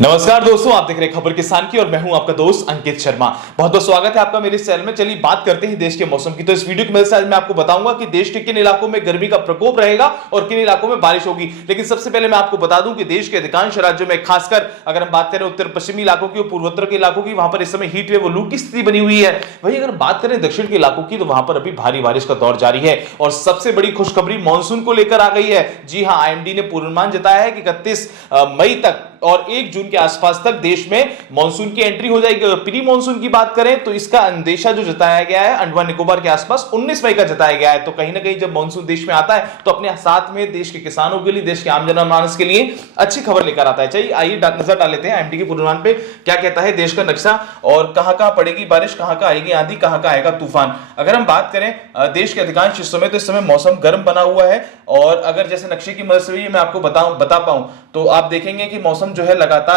नमस्कार दोस्तों, आप देख रहे हैं खबर किसान की और मैं हूं आपका दोस्त अंकित शर्मा। बहुत बहुत स्वागत है आपका मेरे इस चैनल में। चलिए बात करते हैं देश के मौसम की। तो इस वीडियो की मदद से आज मैं आपको बताऊंगा कि देश के किन इलाकों में गर्मी का प्रकोप रहेगा और किन इलाकों में बारिश होगी। लेकिन सबसे पहले मैं आपको बता दूं कि देश के अधिकांश राज्यों में, खासकर अगर हम बात करें उत्तर पश्चिमी इलाकों की और पूर्वोत्तर के इलाकों की, वहां पर इस समय हीट वेव और लू की स्थिति बनी हुई है। वहीं अगर बात करें दक्षिण के इलाकों की, तो वहां पर अभी भारी बारिश का दौर जारी है और सबसे बड़ी खुशखबरी मानसून को लेकर आ गई है। जी हां, आईएमडी ने पूर्वानुमान जताया है कि 31 मई तक और 1 जून के आसपास तक देश में मानसून की एंट्री हो जाएगी। अगर प्री मानसून की बात करें तो इसका अंदेशा जो जताया गया है अंडमान निकोबार के आसपास 19 मई का जताया गया है। तो कहीं ना कहीं जब मानसून देश में आता है तो अपने साथ में देश के किसानों के लिए, देश के आम जनमानस के लिए अच्छी खबर लेकर आता है। चलिए आइए नजर डाल लेते हैं आईएमडी के पूर्वानुमान पे क्या कहता है देश का नक्शा और कहां पड़ेगी बारिश, कहां आएगी आंधी, कहां आएगा तूफान। अगर हम बात करें देश के अधिकांश हिस्सों में, तो इस समय मौसम गर्म बना हुआ है और अगर जैसे नक्शे की मदद से मैं आपको बता पाऊं तो आप देखेंगे कि मौसम जो है लगातार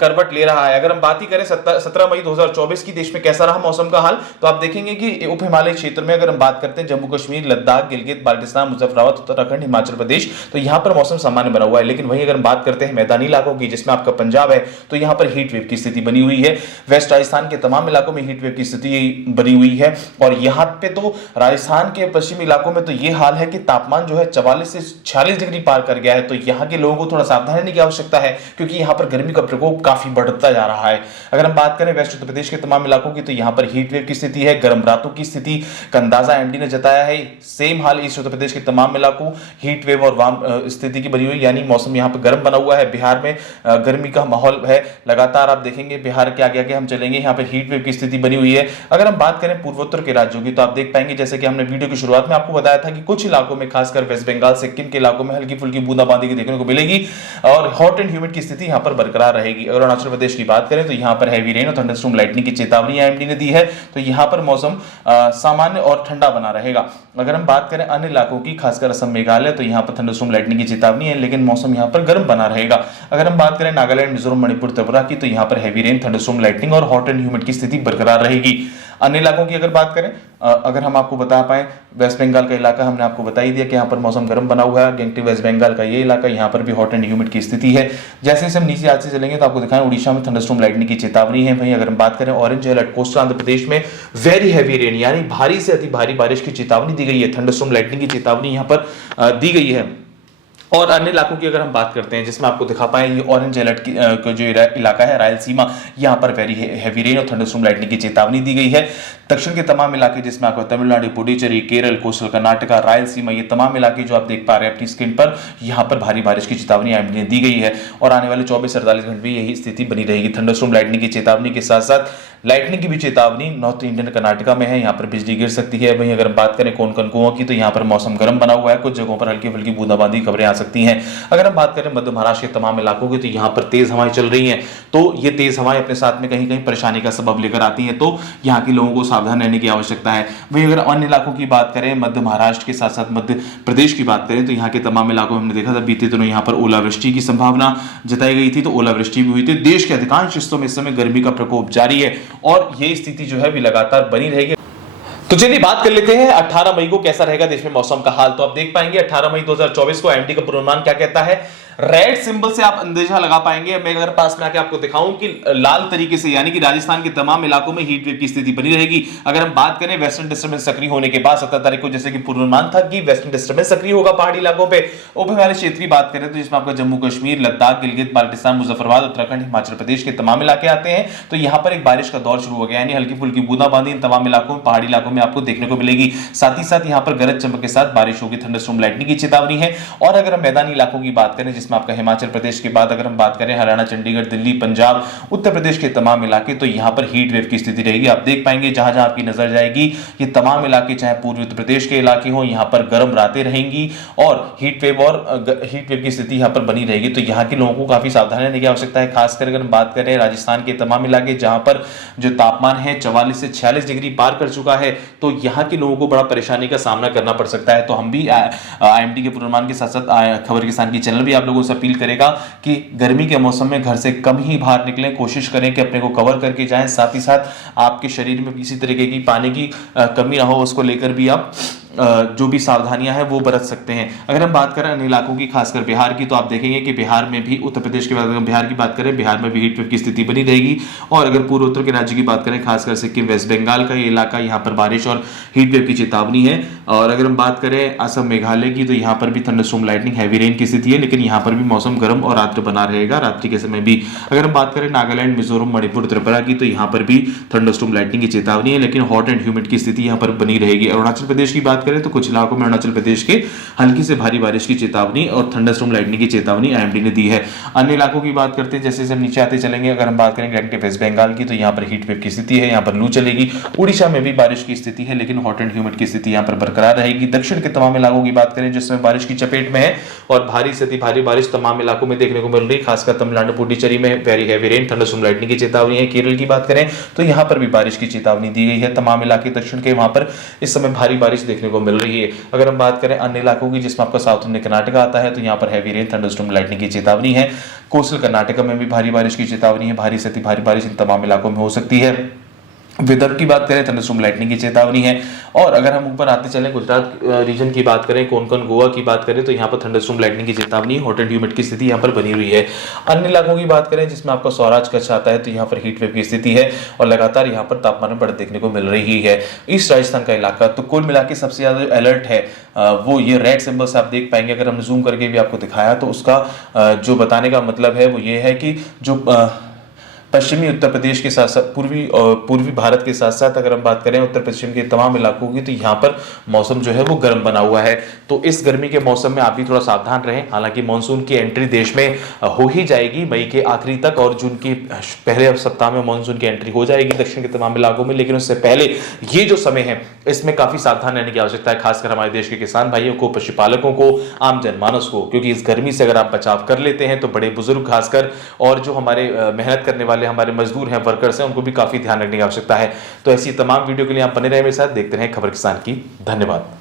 करवट ले रहा है। अगर हम बात ही करें 17 मई 2024 की देश में कैसा रहा मौसम का हाल, तो आप देखेंगे कि उप हिमालय क्षेत्र में अगर हम बात करते हैं जम्मू कश्मीर, लद्दाख, गिलगित बाल्टिस्तान, मुजफ्फराबाद, उत्तराखंड, हिमाचल प्रदेश, तो यहां पर मौसम सामान्य बना हुआ है। लेकिन वहीं अगर हम बात करते हैं मैदानी इलाकों की, जिसमें आपका पंजाब है, तो यहां पर हीट वेव की स्थिति बनी हुई है। वेस्ट राजस्थान के तमाम इलाकों में हीट वेव की स्थिति बनी हुई है और यहां पे तो राजस्थान के पश्चिमी इलाकों में तो यह हाल है कि तापमान जो है 44 से 46 डिग्री पार कर गया है। तो यहां के लोगों को थोड़ा सावधान रहने की आवश्यकता है क्योंकि यहां पर गर्मी का प्रकोप काफी बढ़ता जा रहा है। अगर हम बात करें वेस्ट उत्तर प्रदेश के तमाम इलाकों की, तो यहां पर हीट वेव की स्थिति है, गर्म रातों की स्थिति का अंदाजा एमडी ने जताया है। सेम हाल ईस्ट उत्तर प्रदेश के तमाम इलाकों हीट वेव और वाम स्थिति की बनी हुई, यानी मौसम यहां पर गर्म बना हुआ है। बिहार में गर्मी का माहौल है लगातार, आप देखेंगे बिहार के आगे आगे हम चलेंगे, यहां पर हीट वेव की स्थिति बनी हुई है। अगर हम बात करें पूर्वोत्तर के राज्यों की, तो आप देख पाएंगे जैसे कि हमने वीडियो की शुरुआत में आपको बताया था कि कुछ इलाकों में, खासकर वेस्ट बंगाल, सिक्किम के इलाकों में हल्की फुल्की बूंदाबांदी की देखने को मिलेगी और हॉट एंड ह्यूमिड की स्थिति यहां पर बरकरार रहेगी। अगर अरुणाचल प्रदेश की बात करें तो यहां पर हैवी रेन और थंडरस्टॉर्म लाइटनिंग की चेतावनी आईएमडी ने दी है। तो यहां पर मौसम सामान्य और ठंडा बना रहेगा। अगर हम बात करें अन्य इलाकों की, खासकर असम, मेघालय, तो यहां पर थंडरस्टॉर्म लाइटनिंग की चेतावनी है, लेकिन मौसम यहां पर गर्म बना रहेगा। अगर हम बात करें नागालैंड, मिजोरम, मणिपुर, त्रिपुरा की, तो यहां पर हैवी रेन, थंडरस्टॉर्म लाइटनिंग और हॉट एंड ह्यूमिड की स्थिति बरकरार रहेगी। अन्य इलाकों की अगर बात करें, अगर हम आपको बता पाए, वेस्ट बंगाल का इलाका हमने आपको बता ही दिया कि यहाँ पर मौसम गर्म बना हुआ है। गैंगटॉक वेस्ट बंगाल का ये इलाका, यहाँ पर भी हॉट एंड ह्यूमिड की स्थिति है। जैसे हम नीचे आज से चलेंगे तो आपको दिखाएं उड़ीसा में थंडरस्टॉर्म लाइटनिंग की चेतावनी है। वहीं अगर हम बात करें orange alert, coastal Andhra Pradesh में वेरी हैवी रेन यानी भारी से अति भारी बारिश की चेतावनी दी गई है। थंडरस्टॉर्म लाइटनिंग की चेतावनी यहाँ पर दी गई है। और अन्य इलाकों की अगर हम बात करते हैं, जिसमें आपको दिखा पाए ये ऑरेंज अलर्ट की जो इलाका है रायलसीमा, यहाँ पर वेरी हैवी रेन और थंडरस्टॉर्म लाइटनिंग की चेतावनी दी गई है। दक्षिण के तमाम इलाके, जिसमें आपको तमिलनाडु, पुडुचेरी, केरल, कोस्टल कर्नाटका, रायलसीमा, ये तमाम इलाके जो आप देख पा रहे हैं अपनी स्क्रीन पर, यहाँ पर भारी बारिश की चेतावनी आईएमडी ने दी गई है और आने वाले 24-48 घंटे में यही स्थिति बनी रहेगी। थंडरस्टॉर्म लाइटनिंग की चेतावनी के साथ साथ लाइटनिंग की भी चेतावनी नॉर्थ इंडियन कर्नाटका में है, यहाँ पर बिजली गिर सकती है। वहीं अगर बात करें कोंकण कुओं की, तो यहाँ पर मौसम गर्म बना हुआ है, कुछ जगहों पर हल्की फुल्की बूंदाबांदी खबरें आ सकती हैं। अगर हम बात करें मध्य महाराष्ट्र के तमाम इलाकों की, तो यहाँ पर तेज हवाएं चल रही हैं। तो ये तेज हवाएं अपने साथ में कहीं कहीं परेशानी का सबब लेकर आती हैं, तो यहाँ के लोगों को सावधान रहने की आवश्यकता है। वहीं अगर अन्य इलाकों की बात करें, मध्य महाराष्ट्र के साथ साथ मध्य प्रदेश की बात करें, तो यहाँ के तमाम इलाकों में हमने देखा था बीते दिनों यहाँ पर ओलावृष्टि की संभावना जताई गई थी, तो ओलावृष्टि भी हुई थी। देश के अधिकांश हिस्सों में इस समय गर्मी का प्रकोप जारी है और ये स्थिति जो है भी लगातार बनी रहेगी। तो चलिए बात कर लेते हैं 18 मई को कैसा रहेगा देश में मौसम का हाल। तो आप देख पाएंगे 18 मई 2024 को आईएमडी का पूर्वानुमान क्या कहता है। रेड सिंबल से आप अंदेशा लगा पाएंगे। मैं अगर पास में आके आपको दिखाऊं कि लाल तरीके से, यानी कि राजस्थान के तमाम इलाकों में हीट वेव की स्थिति बनी रहेगी। अगर हम बात करें वेस्टर्न डिस्टर्बेंस सक्रिय होने के बाद 17 तारीख को, जैसे कि पूर्वानुमान था कि वेस्टर्न डिस्टर्बेंस सक्रिय होगा पहाड़ी इलाकों पे। उप हिमालय क्षेत्र की बात करें तो जिसमें आपका जम्मू कश्मीर, लद्दाख, गिलगित बाल्टिस्तान, मुजफ्फराबाद, उत्तराखंड, हिमाचल प्रदेश के तमाम इलाके आते हैं। तो यहां पर एक बारिश का दौर शुरू हो गया, यानी हल्की फुल्की बूंदाबांदी इन तमाम इलाकों में, पहाड़ी इलाकों में आपको देखने को मिलेगी। साथ ही साथ यहां पर गरज चमक के साथ बारिश होगी, थंडरस्टॉर्म लाइटनिंग की चेतावनी है। और अगर हम मैदानी इलाकों की बात करें, जिसमें आपका हिमाचल प्रदेश के बाद अगर हम बात करें हरियाणा, चंडीगढ़, दिल्ली, पंजाब, उत्तर प्रदेश के तमाम इलाके, तो यहां पर हीट वेव की स्थिति रहेगी। आप देख पाएंगे जहां जहां आपकी नजर जाएगी ये तमाम इलाके, चाहे पूर्वी उत्तर प्रदेश के इलाके हो, यहां पर गर्म रातें रहेंगी और हीट वेव की स्थिति यहां पर बनी रहेगी। तो यहां के लोगों को काफी सावधान रहने की आवश्यकता है। खासकर अगर हम बात करें राजस्थान के तमाम इलाके, जहां पर जो तापमान है 44 से 46 डिग्री पार कर चुका है, तो यहां के लोगों को बड़ा परेशानी का सामना करना पड़ सकता है। तो हम भी आईएमडी के पूर्वानुमान के साथ साथ खबर किसान की चैनल भी आप लोगों से अपील करेगा कि गर्मी के मौसम में घर से कम ही बाहर निकलें, कोशिश करें कि अपने को कवर करके जाएं। साथ ही साथ आपके शरीर में किसी तरीके की पानी की कमी ना हो, उसको लेकर भी आप जो भी सावधानियां हैं वो बरत सकते हैं। अगर हम बात करें अन्य इलाकों की, खासकर बिहार की, तो आप देखेंगे कि बिहार में भी, उत्तर प्रदेश के बाद अगर बिहार की बात करें, बिहार में भी हीट वेव की स्थिति बनी रहेगी। और अगर पूर्वोत्तर के राज्य की बात करें, खासकर सिक्किम, वेस्ट बंगाल का ये इलाका, यहाँ पर बारिश और हीट वेव की चेतावनी है। और अगर हम बात करें असम, मेघालय की, तो यहाँ पर भी थंडरस्टॉर्म, लाइटनिंग, हैवी रेन की स्थिति है, लेकिन यहाँ पर भी मौसम गर्म और आर्द्र बना रहेगा रात्रि के समय भी। अगर हम बात करें नागालैंड, मिजोरम, मणिपुर, त्रिपुरा की, तो यहाँ पर भी थंडरस्टॉर्म, लाइटनिंग की चेतावनी है, लेकिन हॉट एंड ह्यूमिड की स्थिति यहाँ पर बनी रहेगी। अरुणाचल प्रदेश की बात करें तो कुछ इलाकों में अरुणाचल प्रदेश के हल्की से भारी बारिश की चेतावनी और थंडरस्टॉर्म, लाइटनिंग की चेतावनी आईएमडी ने दी है। अन्य इलाकों की बात करते हैं, जैसे हम नीचे आते चलेंगे। अगर हम बात करें ग्रेटर वेस्ट बंगाल की, तो यहाँ पर हीट वेव की स्थिति है, यहाँ पर लू चलेगी। उड़ीसा में भी बारिश की स्थिति है, लेकिन हॉट एंड ह्यूमिड की स्थिति यहाँ पर बरकरार रहेगी। दक्षिण के तमाम इलाकों की बात करें जिसमें बारिश की चपेट में है और भारी से अति भारी बारिश तमाम इलाकों में देखने को मिल रही है, खासकर तमिलनाडु, पुडुचेरी में very heavy rain, thunderstorm, lightning की चेतावनी है। केरल की बात करें तो यहाँ पर भी बारिश की चेतावनी दी गई है। तमाम इलाके दक्षिण के, वहां पर इस समय भारी बारिश देखने को मिल रही है। अगर हम बात करें अन्य इलाकों की, जिसमें आपका साउथ इंडियन कर्नाटका आता है, तो यहाँ पर हैवी रेन, थंडरस्टॉर्म, लाइटनिंग की चेतावनी है। कोस्टल कर्नाटका में भी भारी बारिश की चेतावनी है, भारी से अति भारी बारिश इन तमाम इलाकों में हो सकती है। विदर्भ की बात करें, थंडरस्टॉर्म, लाइटनिंग की चेतावनी है। और अगर हम ऊपर आते चलें, गुजरात रीजन की बात करें, कोंकण, गोवा की बात करें, तो यहाँ पर थंडरस्टॉर्म, लाइटनिंग की चेतावनी, हॉट एंड ह्यूमिड की स्थिति यहाँ पर बनी हुई है। अन्य इलाकों की बात करें जिसमें आपका सौराष्ट्र, कच्छ आता है, तो यहाँ पर हीट वेव की स्थिति है और लगातार यहाँ पर तापमान में बढ़त देखने को मिल रही है। ईस्ट राजस्थान का इलाका, तो कुल मिला के सबसे ज्यादा जो अलर्ट है वो ये रेड सिंबल से आप देख पाएंगे। अगर हमने जूम करके भी आपको दिखाया तो उसका जो बताने का मतलब है वो ये है कि जो पश्चिमी उत्तर प्रदेश के साथ साथ पूर्वी भारत के साथ साथ अगर हम बात करें उत्तर पश्चिम के तमाम इलाकों की, तो यहाँ पर मौसम जो है वो गर्म बना हुआ है। तो इस गर्मी के मौसम में आप भी थोड़ा सावधान रहें। हालांकि मानसून की एंट्री देश में हो ही जाएगी मई के आखिरी तक, और जून के पहले सप्ताह में मानसून की एंट्री हो जाएगी दक्षिण के तमाम इलाकों में। लेकिन उससे पहले ये जो समय है इसमें काफी सावधान रहने की आवश्यकता है, खासकर हमारे देश के किसान भाइयों को, पशुपालकों को, आम जनमानस को। क्योंकि इस गर्मी से अगर आप बचाव कर लेते हैं तो बड़े बुजुर्ग खासकर, और जो हमारे मेहनत करने वाले हमारे मजदूर हैं, वर्कर्स हैं, उनको भी काफी ध्यान रखने की आवश्यकता है। तो ऐसी तमाम वीडियो के लिए आप बने रहे मेरे साथ, देखते रहें खबर किसान की। धन्यवाद।